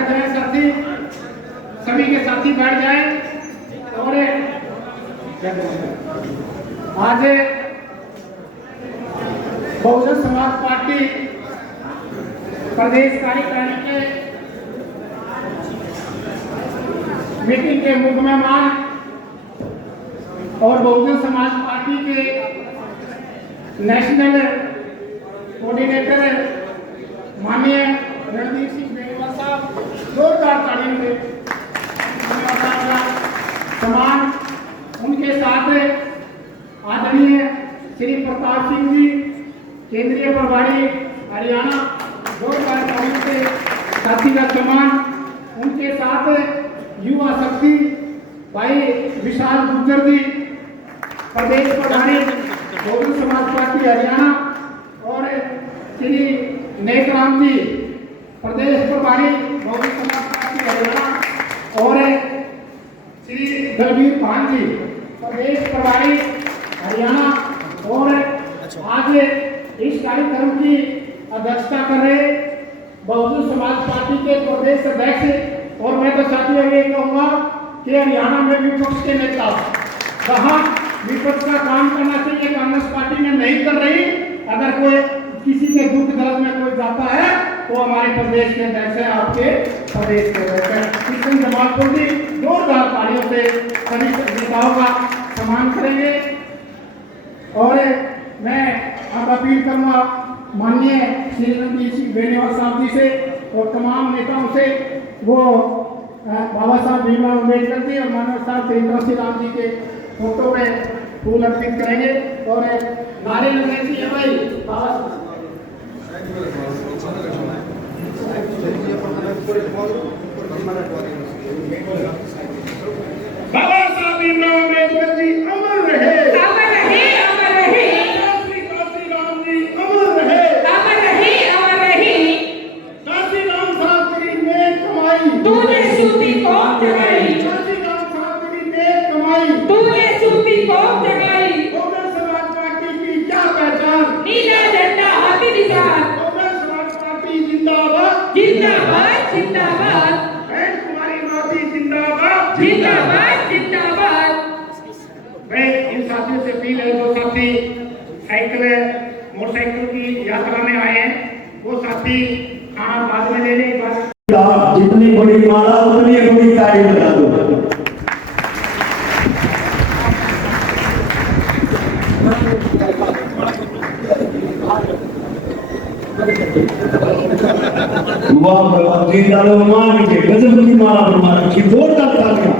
बैठ जाए साथी, सभी के साथी बैठ जाए। और आज बहुजन समाज पार्टी प्रदेश कार्यकारिणी के मीटिंग के मुख्य मेहमान और बहुजन समाज पार्टी के नेशनल कोऑर्डिनेटर माननीय रणधीर सिंह बेनीवाल साहब, जोरदार तालियों से समान। उनके साथ आदरणीय श्री प्रताप सिंह जी, केंद्रीय प्रभारी हरियाणा, जोरदार तालियों से साथी का सम्मान। उनके साथ युवा शक्ति भाई विशाल गुर्जर जी, प्रदेश प्रभारी बहुजन समाज पार्टी हरियाणा, और श्री नेकराम जी, प्रदेश प्रभारी बहुजन समाज पार्टी हरियाणा, और श्री दलवीर भान जी, प्रदेश प्रभारी हरियाणा। और आज इस कार्यक्रम की अध्यक्षता कर रहे बहुजन समाज पार्टी के प्रदेश अध्यक्ष। और मैं तो साथियों ये कहूँगा कि हरियाणा में विपक्ष के नेता कहाँ विपक्ष का काम करना चाहिए, कांग्रेस पार्टी में नहीं कर रही। अगर कोई किसी के दुख दर्द में कोई जाता है तो हमारे प्रदेश के अध्यक्ष है, आपके प्रदेश के अध्यक्ष है कृष्ण जमालपुर जी। जोरदार तालियों से सभी नेताओं का सम्मान करेंगे। और मैं अब अपील करूँगा माननीय श्री रणधीर सिंह बेनीवाल साहब जी से और तमाम नेताओं से, वो बाबा साहब भीमराव अम्बेडकर जी और मानव साहब तेंद्रसिंह राम जी के फोटो में फूल अर्पित करेंगे और नारे लगने चाहिए भाई। बाबा साहब भीमराव अम्बेडकर जी अमर रहे, अमर रहे, अमर रहे। काशी राम जी अमर रहे, अमर रहे, अमर रहे। काशी राम साहब की नेक कमाई तूने सूफी कौम जगाई, काशी राम साहब की नेक कमाई तूने सूफी कौम जगाई। बहुजन समाज पार्टी की क्या पहचान, नीला झंडा हाथी निशान। बहुजन समाज पार्टी जिंदाबाद, जिंदाबाद, जिंदाबाद। कुमारी माती जिंदाबाद, जिंदाबाद, जिंदाबाद। मैं इन साथियों से अपील है, जो साथी साइकिल मोटरसाइकिल की यात्रा में आए हैं वो साथी खाना बाद में ले लें। जितनी बड़ी माला उतनी बड़ी ताली बजा दो। वाह भगवान जी, डालो मान के गजब की माला बना रखी, जोरदार तालियां।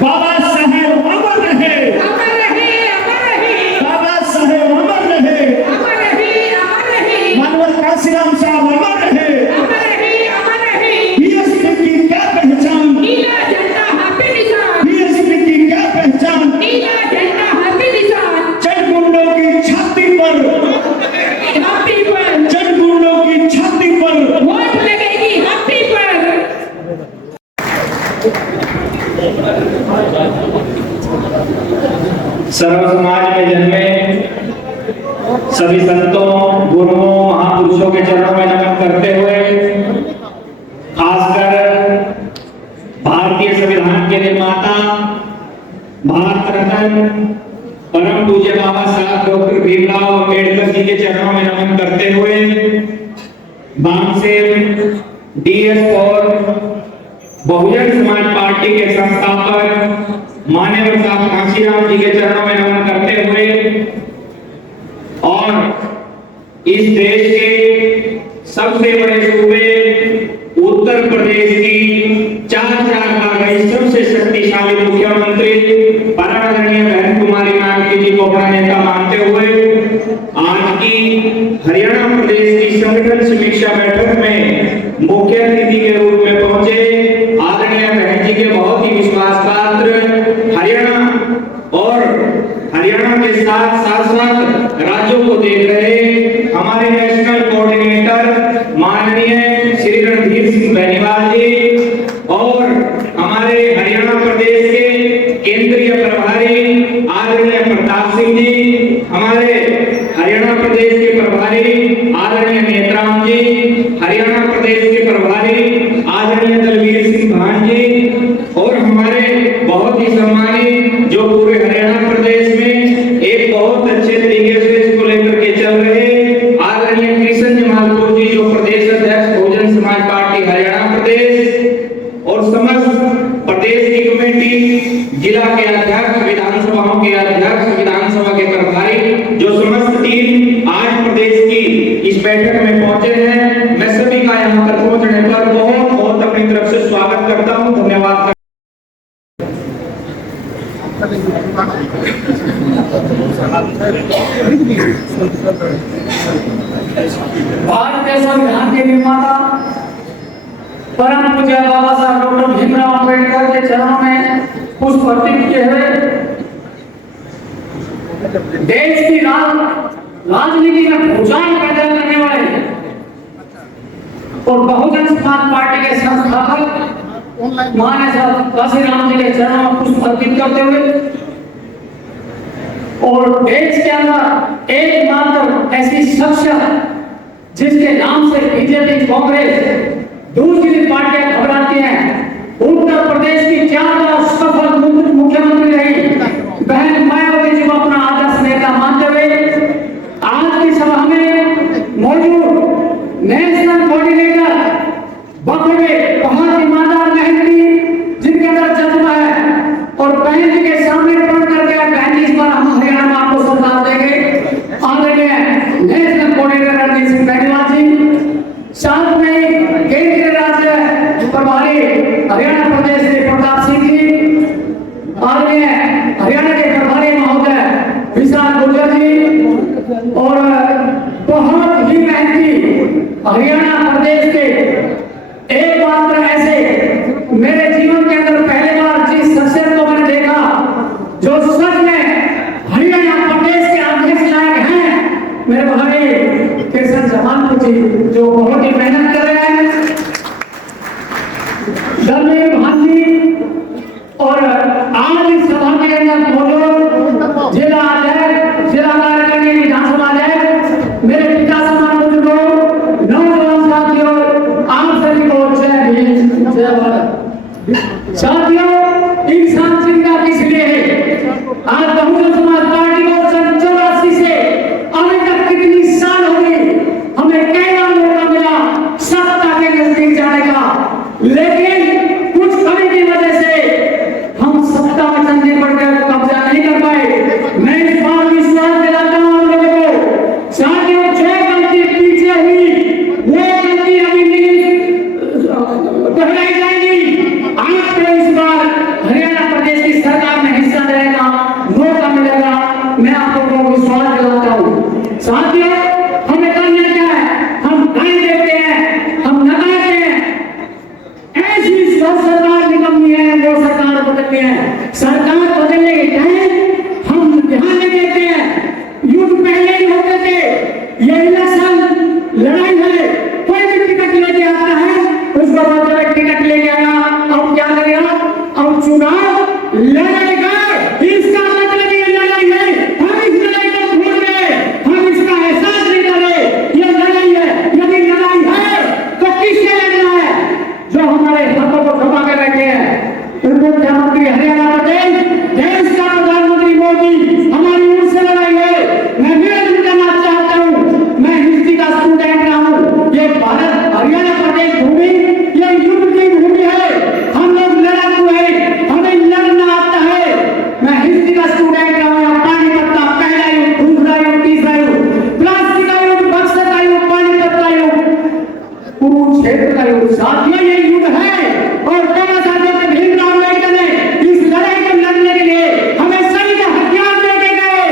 बाबा साहेब अमर रहे, अमर रहे, अमर रहे। बाबा साहेब अमर रहे, अमर रहे, अमर रहे। मानव काशीराम साहब अमर रहे, अमर रहे, अमर रहे। बीएसपी की क्या पहचान, नीला झंडा हाथी निशान। बीएसपी की क्या पहचान, नीला झंडा हाथी निशान। चढ़ गुंडों की छाती पर, हाथी पर। चढ़ गुंडों की छाती पर वोट लगेगी हाथी पर। सर्व समाज में जन्मे सभी संतों, गुरुओं, महापुरुषों के चरणों में नमन करते हुए, खासकर भारतीय संविधान के निर्माता, भारत रत्न परम पूज्य बाबा साहब डॉक्टर भीमराव अम्बेडकर जी के चरणों में नमन करते हुए, बामसेन डीएस और बहुजन समाज पार्टी के संस्थापक माननीय साहब काशीराम जी के चरणों में नमन करते हुए, और इस देश के सबसे बड़े सूबे उत्तर प्रदेश की 4 बार सबसे शक्तिशाली मुख्यमंत्री आदरणीय बहन कुमारी मायावती जी को अपना नेता मानते हुए, आज की हरियाणा प्रदेश की संगठन समीक्षा बैठक में मुख्य अतिथि के रूप में पहुंचे आदरणीय बहन जी के बहुत ही विश्वास पात्र हरियाणा और हरियाणा के साथ साथ राज्यों को देख रहे हमारे नेशनल कोऑर्डिनेटर माननीय श्री रणधीर सिंह बेनीवाल जी और हमारे हरियाणा प्रदेश के केंद्रीय प्रभारी आदरणीय प्रताप सिंह जी, हमारे हरियाणा प्रदेश के प्रभारी आदरणीय नेत्राम जी, हरियाणा प्रदेश के प्रभारी आदरणीय दलवीर सिंह भान जी, और हमारे बहुत ही सम्मानित जो पूरे हरियाणा प्रदेश में एक बहुत अच्छे तरीके से इसको लेकर के चल रहे आदरणीय कृष्ण जमालपुर जी, जो प्रदेश अध्यक्ष बहुजन समाज पार्टी हरियाणा प्रदेश, और समस्त प्रदेश की कमेटी, जिला के अध्यक्ष, विधानसभाओं के अध्यक्ष, विधानसभा के प्रभारी, जो समस्त टीम आज प्रदेश की इस बैठक में पहुंचे हैं, मैं सभी का यहाँ पर पहुंचने पर बहुत बहुत अपनी तरफ से स्वागत करता हूँ। धन्यवाद। भारत के संविधान के निर्माता परम पूज्य बाबा साहब डॉक्टर भीमराव अम्बेडकर के चरणों में पुष्प अर्पित किए हुए देश की राजनीति में भूचाल पैदा करने वाले और बहुजन समाज पार्टी के संस्थापक माननीय साहब काशीराम जी के चरणों में पुष्प अर्पित करते हुए और देश के अंदर एकमात्र ऐसी शख्सियत जिसके नाम से बीजेपी, कांग्रेस, दूसरी पार्टियां घबराती हैं, उत्तर प्रदेश की 4 बार सफल मुख्यमंत्री रही बहन मायावती जी को अपना आदर्श नेता मानते हुए आज की सभा में मौजूद नेशनल कोऑर्डिनेटर बखूबी बहुत ईमानदार मेहनती जिनके अंदर जज्बा है और बहन जी के सामने पढ़ करके बहन जी इस बार हम हरियाणा में आपको सरकार देंगे आदरणीय नेशनल कोऑर्डिनेटर रणजीत सिंह बेनीवाल जी, साथ में केंद्रीय राज्य प्रभारी हरियाणा प्रदेश के प्रताप सिंह जी, आदरणीय हरियाणा के प्रभारी महोदय विशाल गुर्जर जी, और बहुत ही मेहनती हरियाणा प्रदेश के एकमात्र ऐसे मेरे जीवन के अंदर पहली बार जिस शख्सियत को मैंने देखा जो सच में हरियाणा प्रदेश के अध्यक्ष लायक हैं, मेरे भाई कृष्ण जमालपुर जी, जो बहुत ही मेहनत कर रहे हैं, दलवीर भान जी, और आज इस सभा के अंदर मौजूद जिला अध्यक्ष, जिला कार्यकारिणी, विधानसभा अध्यक्ष, मेरे पिता समान बुजुर्गों, नौजवान साथियों, आप सभी को जय भीम, जय भारत। साथियों, इंसान जिंदा किस लिए है? आज बहुजन समाज पार्टी को सन 84 से अभी तक कितनी साल हो गई, हमें कई बार मौका मिला सत्ता के नजदीक जाने का, लेकिन कुछ कमी की वजह से हम सत्ता में चलने पड़कर कब्जा नहीं कर पाए। मैं इस बात विश्वास दिलाता हूं हम लोगों को, साथियों, जो गलती पीछे हुई वो गलती अभी नहीं दोहराई जाएगी। आपको इस बार हरियाणा प्रदेश की सरकार में हिस्सा लेने का मौका मिलेगा, मैं आपको विश्वास दिलाता हूँ। साथियों, हमें करना क्या है? हम गाय देते हैं, हम नगाते हैं, ऐसी सरकार निकलनी है, वो सरकार बदलनी है। सरकार बदलने के टाइम हम ध्यान नहीं देते हैं। युद्ध पहले ही होते थे, ये इलेक्शन लड़ाई है, कोई भी टिकट लेके आता है, उसको बोलते हैं टिकट लेके आया, अब क्या करेगा? अब चुनाव लड़ेगा। इसका मतलब ये लड़ाई है, हम इस लड़ाई को भूल गए, हम इसका एहसास नहीं करे ये लड़ाई है। यदि लड़ाई है तो किससे लड़ना है? जो हमारे हाथों को दबा के बैठे हैं, उनको मुख्यमंत्री हरियाणा प्रदेश, देश का प्रधानमंत्री मोदी, हमारी उनसे लड़ाई है। मैं निवेदन करना चाहता हूँ, मैं हिस्ट्री का स्टूडेंट रहा हूँ, ये भारत हरियाणा प्रदेश भूमि ये युद्ध की भूमि है, हम लोग लड़ाकू हैं, हमें लड़ना आता है। मैं हिस्ट्री का स्टूडेंट रहा हूँ, पानीपत का पहला युद्ध, दूसरा युद्ध, तीसरा युद्ध, प्लासी का युद्ध, बक्सर का युद्ध, पानीपत का युद्ध, कुरुक्षेत्र का युद्ध। साथियों, ये युद्ध है और बाबा साहब भीमराव अम्बेडकर ने इस लड़ाई को लड़ने के लिए हमें सभी को हथियार देके गए।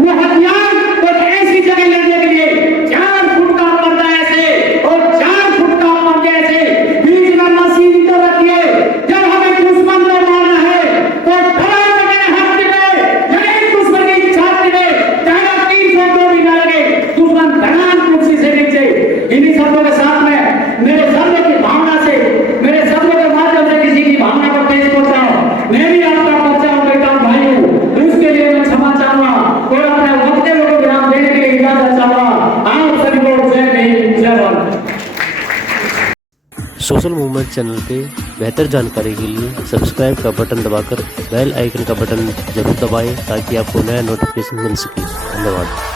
वो हथियार एक ऐसी जगह लड़ने के लिए 4 फुट का पर्दा ऐसे और 4 फुट का पर्दा ऐसे, बीच में मशीन तो रखिए। जब हमें दुश्मन को मारना है तो ढलान लगे हाथ में, लगे दुश्मन की छाती में, चाहे 302 भी ना लगे, दुश्मन ढलान कुर्सी से नीचे। इन्हीं शब्दों के साथ में मेरे शब्दों की भावना से, मेरे शब्दों के माध्यम से किसी की भावना को तेज पहुंचा हूं। मैं भी आपका बच्चा हूं, बेटा हूं, भाई हूं, उसके लिए मैं क्षमा चाहूंगा और अपने वक्तव्य को विराम देने के लिए इजाजत चाहूंगा। सोशल मूवमेंट चैनल पे बेहतर जानकारी के लिए सब्सक्राइब का बटन दबाकर बेल आइकन का बटन जरूर दबाएं ताकि आपको नया नोटिफिकेशन मिल सके। धन्यवाद।